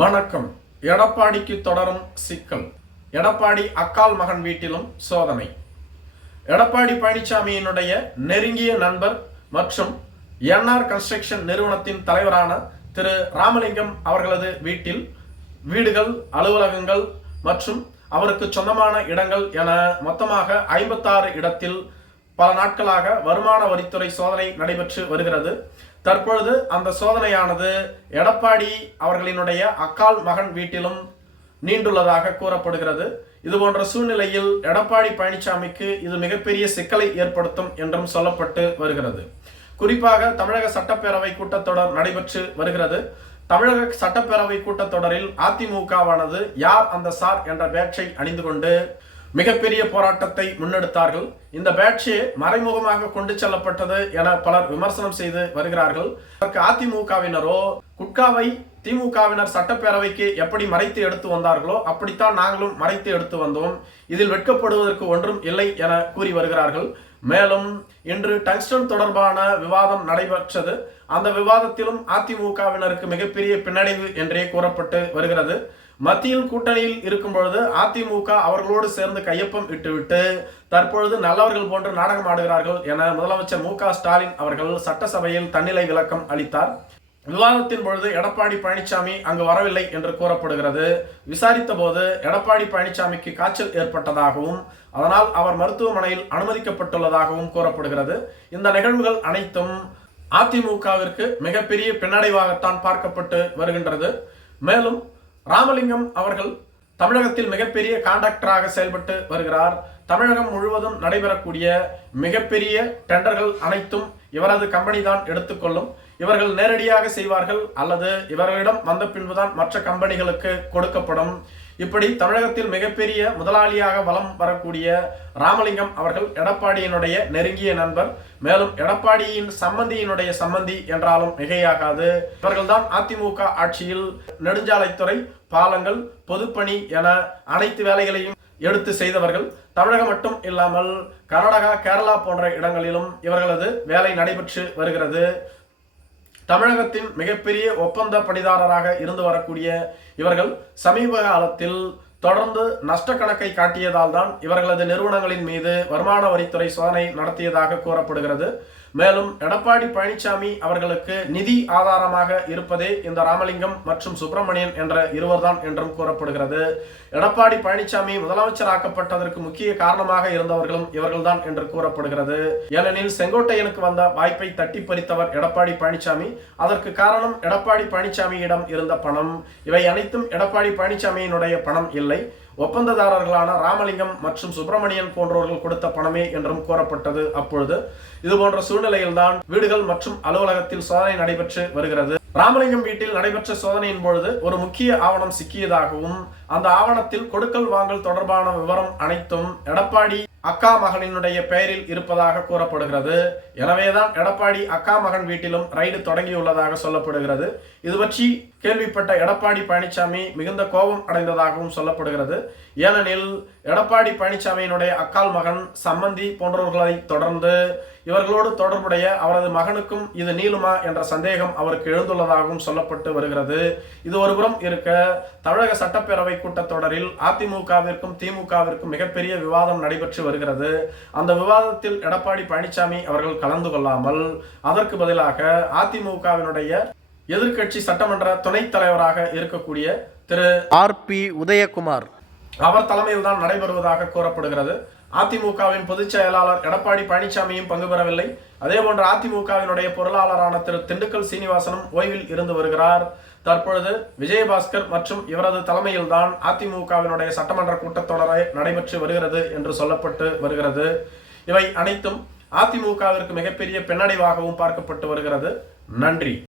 வணக்கம். எடப்பாடிக்கு தொடரும் சிக்கல். எடப்பாடி அக்காள் மகன் வீட்டிலும் சோதனை. எடப்பாடி பழனிசாமியினுடைய நெருங்கிய நண்பர் மற்றும் என்ஆர் கன்ஸ்ட்ரக்ஷன் நிறுவனத்தின் தலைவரான திரு ராமலிங்கம் அவர்களது வீட்டில் வீடுகள், அலுவலகங்கள் மற்றும் அவருக்கு சொந்தமான இடங்கள் என மொத்தமாக 56 இடத்தில் பல நாட்களாக வருமான வரித்துறை சோதனை நடைபெற்று வருகிறது. தற்பொழுது அந்த சோதனையானது எடப்பாடி அவர்களினுடைய அக்காள் மகன் வீட்டிலும் நீண்டுள்ளதாக கூறப்படுகிறது. இதுபோன்ற சூழ்நிலையில் எடப்பாடி பழனிசாமிக்கு இது மிகப்பெரிய சிக்கலை ஏற்படுத்தும் என்றும் சொல்லப்பட்டு வருகிறது. குறிப்பாக தமிழக சட்டப்பேரவை கூட்டத்தொடர் நடைபெற்று வருகிறது. தமிழக சட்டப்பேரவை கூட்டத்தொடரில் அதிமுகவானது யார் அந்த சார் என்ற பேட்சை அணிந்து கொண்டு மிகப்பெரிய போராட்டத்தை முன்னெடுத்தார்கள். இந்த பேட்சே மறைமுகமாக கொண்டு செல்லப்பட்டது என பலர் விமர்சனம் செய்து வருகிறார்கள். அதற்கு அதிமுகவினரோ குட்காவை திமுகவினர் சட்டப்பேரவைக்கு எப்படி மறைத்து எடுத்து வந்தார்களோ அப்படித்தான் நாங்களும் மறைத்து எடுத்து வந்தோம், இதில் வெட்கப்படுவதற்கு ஒன்றும் இல்லை என கூறி வருகிறார்கள். மேலும் இன்று டங்ஸ்டன் தொடர்பான விவாதம் நடைபெற்றது. அந்த விவாதத்திலும் அதிமுகவினருக்கு மிகப்பெரிய பின்னடைவு என்றே கூறப்பட்டு வருகிறது. மத்தியில் கூட்டணியில் இருக்கும் பொழுது அதிமுக அவர்களோடு சேர்ந்து கையொப்பம் இட்டுவிட்டு தற்பொழுது நல்லவர்கள் போன்று நாடகம் ஆடுகிறார்கள் என முதலமைச்சர் மு.க.ஸ்டாலின் அவர்கள் சட்டசபையில் தன்னிலை விளக்கம் அளித்தார். விவாதத்தின் பொழுது எடப்பாடி பழனிசாமி அங்கு வரவில்லை என்று கூறப்படுகிறது. விசாரித்த போது எடப்பாடி பழனிசாமிக்கு காய்ச்சல் ஏற்பட்டதாகவும் அதனால் அவர் மருத்துவமனையில் அனுமதிக்கப்பட்டுள்ளதாகவும் கூறப்படுகிறது. இந்த நிகழ்வுகள் அனைத்தும் அதிமுகவிற்கு மிகப்பெரிய பின்னடைவாகத்தான் பார்க்கப்பட்டு வருகின்றது. மேலும் ராமலிங்கம் அவர்கள் தமிழகத்தில் மிகப்பெரிய கான்ட்ராக்டராக செயல்பட்டு வருகிறார். தமிழகம் முழுவதும் நடைபெறக்கூடிய மிகப்பெரிய டெண்டர்கள் அனைத்தும் இவரது கம்பெனி தான் எடுத்துக்கொள்ளும். இவர்கள் நேரடியாக செய்வார்கள் அல்லது இவர்களிடம் வந்த பின்புதான் மற்ற கம்பெனிகளுக்கு கொடுக்கப்படும். இப்படி தமிழகத்தில் மிகப்பெரிய முதலாளியாக வலம் வரக்கூடிய ராமலிங்கம் அவர்கள் எடப்பாடியினுடைய நெருங்கிய நண்பர். மேலும் எடப்பாடியின் சம்பந்தியினுடைய சம்பந்தி என்றாலும் மிகையாகாது. இவர்கள்தான் அதிமுக ஆட்சியில் நெடுஞ்சாலைத்துறை, பாலங்கள், பொதுப்பணி என அனைத்து வேலைகளையும் எடுத்து செய்தவர்கள். தமிழகம் மட்டும் இல்லாமல் கர்நாடகா, கேரளா போன்ற இடங்களிலும் இவர்களது வேலை நடைபெற்று வருகிறது. தமிழகத்தின் மிகப்பெரிய ஒப்பந்த பணிதாரராக இருந்து வரக்கூடிய இவர்கள் சமீப காலத்தில் தொடர்ந்து நஷ்ட கணக்கை காட்டியதால் தான் இவர்களது நிறுவனங்களின் மீது வருமான வரித்துறை சோதனை நடத்தியதாக கூறப்படுகிறது. மேலும் எடப்பாடி பழனிசாமி அவர்களுக்கு நிதி ஆதாரமாக இருப்பதே இந்த ராமலிங்கம் மற்றும் சுப்பிரமணியன் என்ற இருவர்தான் என்றும் கூறப்படுகிறது. எடப்பாடி பழனிசாமி முதலமைச்சராக்கப்பட்டதற்கு முக்கிய காரணமாக இருந்தவர்களும் இவர்கள்தான் என்று கூறப்படுகிறது. ஏனெனில் செங்கோட்டையனுக்கு வந்த வாய்ப்பை தட்டி பறித்தவர் எடப்பாடி பழனிசாமி. அதற்கு காரணம் எடப்பாடி பழனிசாமியிடம் இருந்த பணம். இவை அனைத்தும் எடப்பாடி பழனிசாமியினுடைய பணம் இல்லை, ஒப்பந்ததாரர்களான ராமலிங்கம் மற்றும் சுப்பிரமணியன் போன்றவர்கள் கொடுத்த பணமே என்றும் கூறப்பட்டது. அப்பொழுது இதுபோன்ற சூழ்நிலையில்தான் வீடுகள் மற்றும் அலுவலகத்தில் சோதனை நடைபெற்று வருகிறது. ராமலிங்கம் வீட்டில் நடைபெற்ற சோதனையின் பொழுது ஒரு முக்கிய ஆவணம் சிக்கியதாகவும் அந்த ஆவணத்தில் கொடுக்கல் வாங்கல் தொடர்பான விவரம் அனைத்தும் எடப்பாடி அக்கா மகனினுடைய பெயரில் இருப்பதாக கூறப்படுகிறது. எனவேதான் எடப்பாடி அக்கா மகன் வீட்டிலும் ரைடு தொடங்கியுள்ளதாக சொல்லப்படுகிறது. இது பற்றி கேள்விப்பட்ட எடப்பாடி பழனிசாமி மிகுந்த கோபம் அடைந்ததாகவும் சொல்லப்படுகிறது. ஏனெனில் எடப்பாடி பழனிசாமியினுடைய அக்கால் மகன் சம்பந்தி போன்றவர்களை தொடர்ந்து இவர்களோடு தொடர்புடைய அவரது மகனுக்கும் இது நீளுமா என்ற சந்தேகம் அவருக்கு எழுந்துள்ளதாகவும் சொல்லப்பட்டு வருகிறது. இது ஒருபுறம் இருக்க, தமிழக சட்டப்பேரவை கூட்டத்தொடரில் அதிமுகவிற்கும் திமுகவிற்கும் மிகப்பெரிய விவாதம் நடைபெற்று வருகிறது. அந்த விவாதத்தில் எடப்பாடி பழனிசாமி அவர்கள் கலந்து கொள்ளாமல் அதற்கு பதிலாக அதிமுகவினுடைய எதிர்க்கட்சி சட்டமன்ற துணைத் தலைவராக இருக்கக்கூடிய திரு ஆர்.பி. உதயகுமார் அவர் தலைமையில் தான் நடைபெறுவதாக கூறப்படுகிறது. அதிமுகவின் பொதுச் செயலாளர் எடப்பாடி பழனிசாமியும் பங்கு பெறவில்லை. அதே போன்ற அதிமுகவினுடைய பொருளாளரான திரு திண்டுக்கல் சீனிவாசனும் ஓய்வில் இருந்து வருகிறார். தற்பொழுது விஜயபாஸ்கர் மற்றும் இவரது தலைமையில் தான் அதிமுகவினுடைய சட்டமன்ற கூட்டத்தொடரை நடைபெற்று வருகிறது என்று சொல்லப்பட்டு வருகிறது. இவை அனைத்தும் அதிமுகவிற்கு மிகப்பெரிய பின்னடைவாகவும் பார்க்கப்பட்டு வருகிறது. நன்றி.